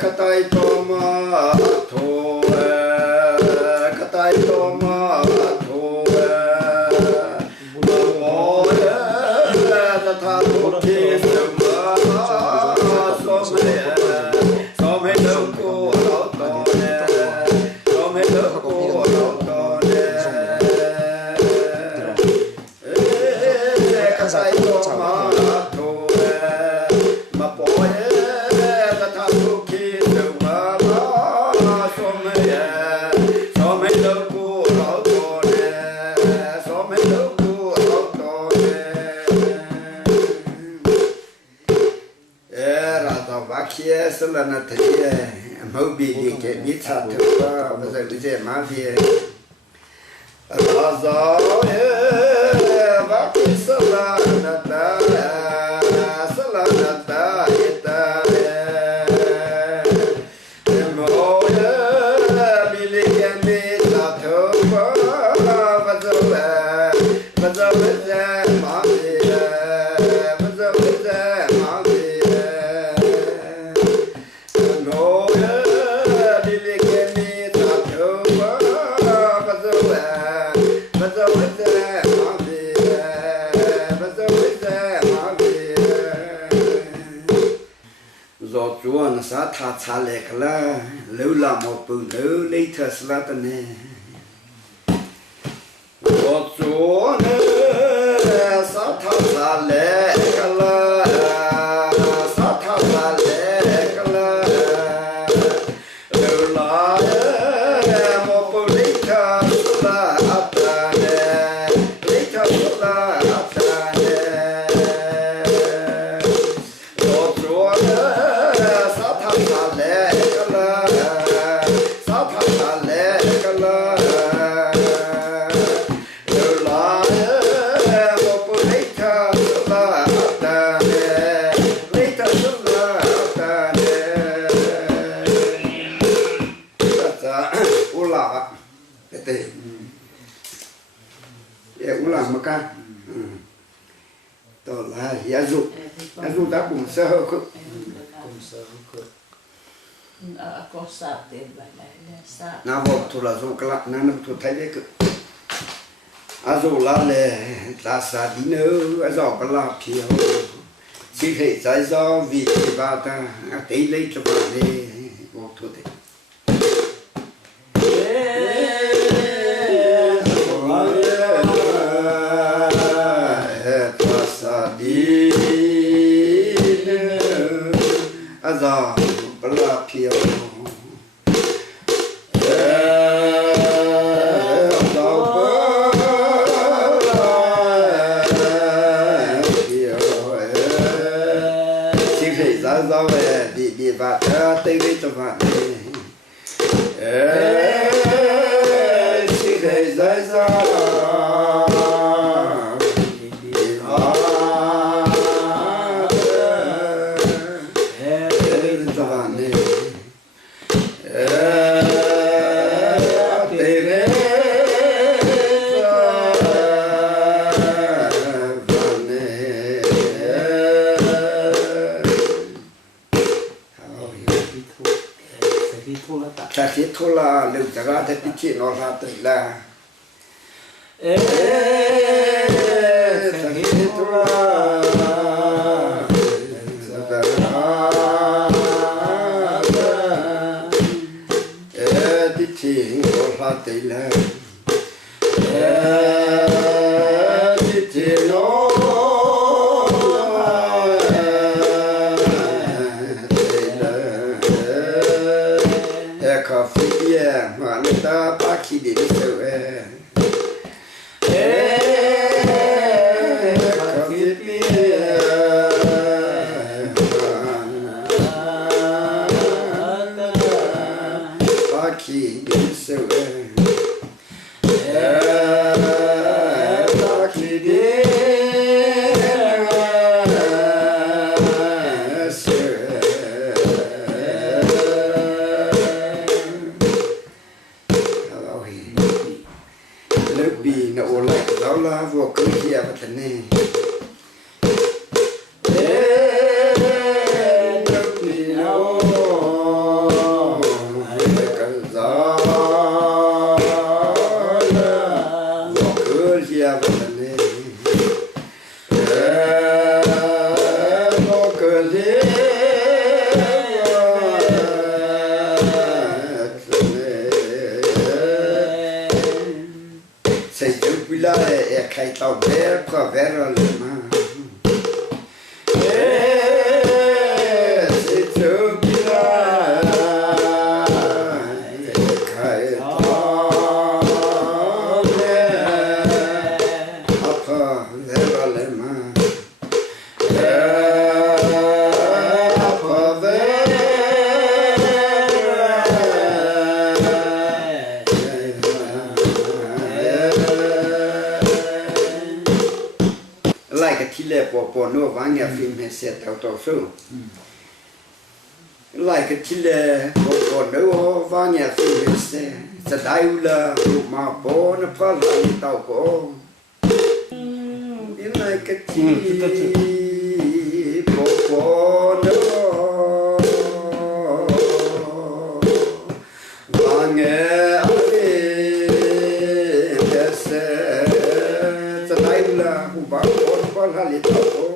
katai toma thu katai toma thu mo ta tha thu thi sma so me đâu cô đâu to ne so me đâu cô đâu to ne katai toma thu ma po ta tha thu thi sma so me đâu cô đâu to ne so me đâu cô đâu to ne ra ta va kia sơ là na thế mẫu bị đi cái biết sao thực ra bây giờ má về là gió va kia sơ là na ta ta mẫu bị đi cái biết sao thực ra bây giờ má về bây giờ má về do chúa nó sẽ thà thà lệ cả là nếu là một phụ nữ lấy thật là tên này do chúa nó sẽ thà thà lệ cả là sẽ thà thà lệ cả là nếu là một phụ nữ thật là tên này lấy thật là tên này do chúa Azu ta cũng sơ hở cực. Nào vợ thu là dù cái lạ năng thu thấy đấy cực. Azu là lệ ta sa đi nữa azu cái lạ phiêu. Chỉ hệ giải do vì thì ba ta tí lấy cho bạn đi vợ thu thế. Aza bala phiêu chỉ phải ra rau về đi vặt tây đi cho vặt chỉ phải ra rau Chheih thô là lưu trả ra thế chị nó ra tới là chheih thô là chị nó ra tới là chị nó mà người ta ba khi đến sâu ba khi đến sâu ba khi đến vừa cứ kia và thế này nước thì nó khai tao bé qua bé rồi mà bỏ nô vang nhà phim hay xe tàu tàu số lại cái chi là bỏ nô vang nhà phim hay xe sẽ đại là mà bỏ nó phải là tàu có đến lại cái chi bỏ nô vang nhà phim xe sẽ đại là mà bỏ nó phải là tàu có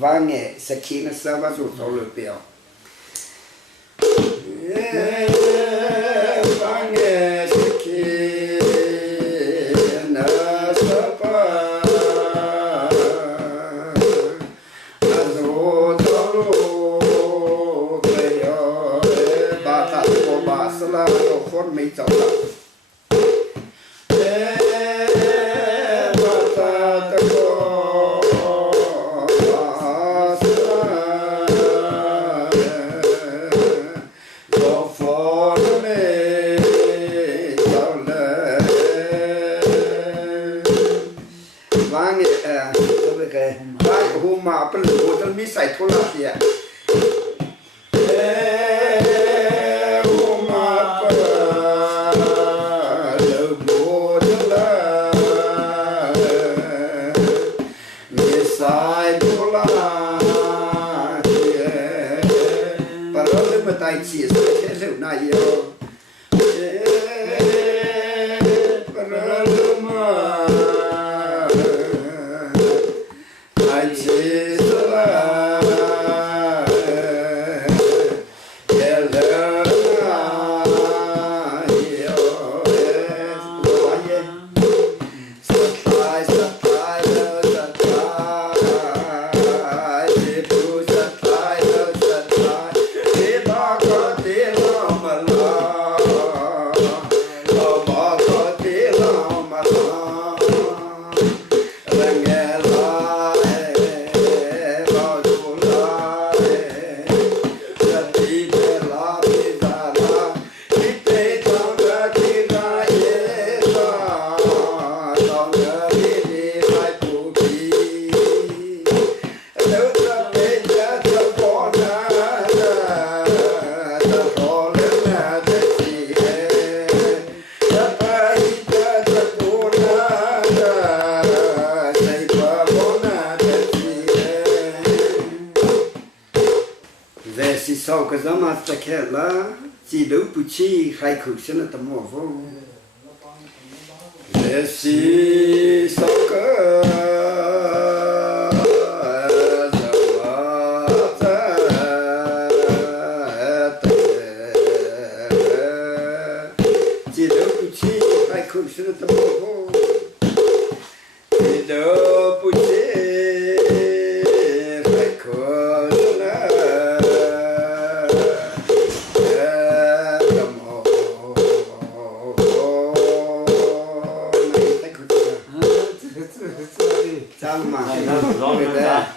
vang nghe sẽ khi nó sao bắt đầu thâu lửa biểu vang nghe sẽ khi nó sao bắt đầu thâu lửa biểu ba ta có ba sá la có khôn mấy cháu lắm mi sai thola kia ma pa lo bo la mi sai thola kia para le matai chi se le na yo para le ma ai chi sau cái giá mà ta kể là chỉ đấu bút chi khai khử sinh là tầm mỏ vô để si sau cái chỉ đấu bút chi khai khử sinh là tầm mỏ vô chỉ đấu bút chi khai khử sinh là Sang mà Này nó giòn nữa ra.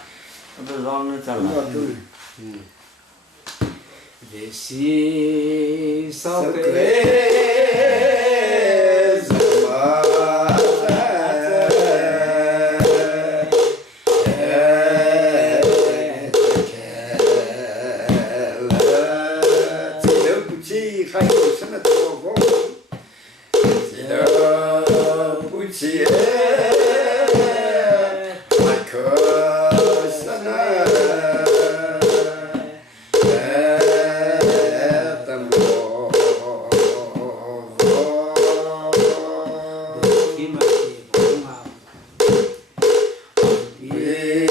Nó giòn nữa chẳng là. Về si sao Sao kể mà chỉ khai cuộc sống là to vô chỉ đâu bút chỉ mà khờ sana tâm vô khi mà thì cũng vào vì thế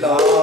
Lord.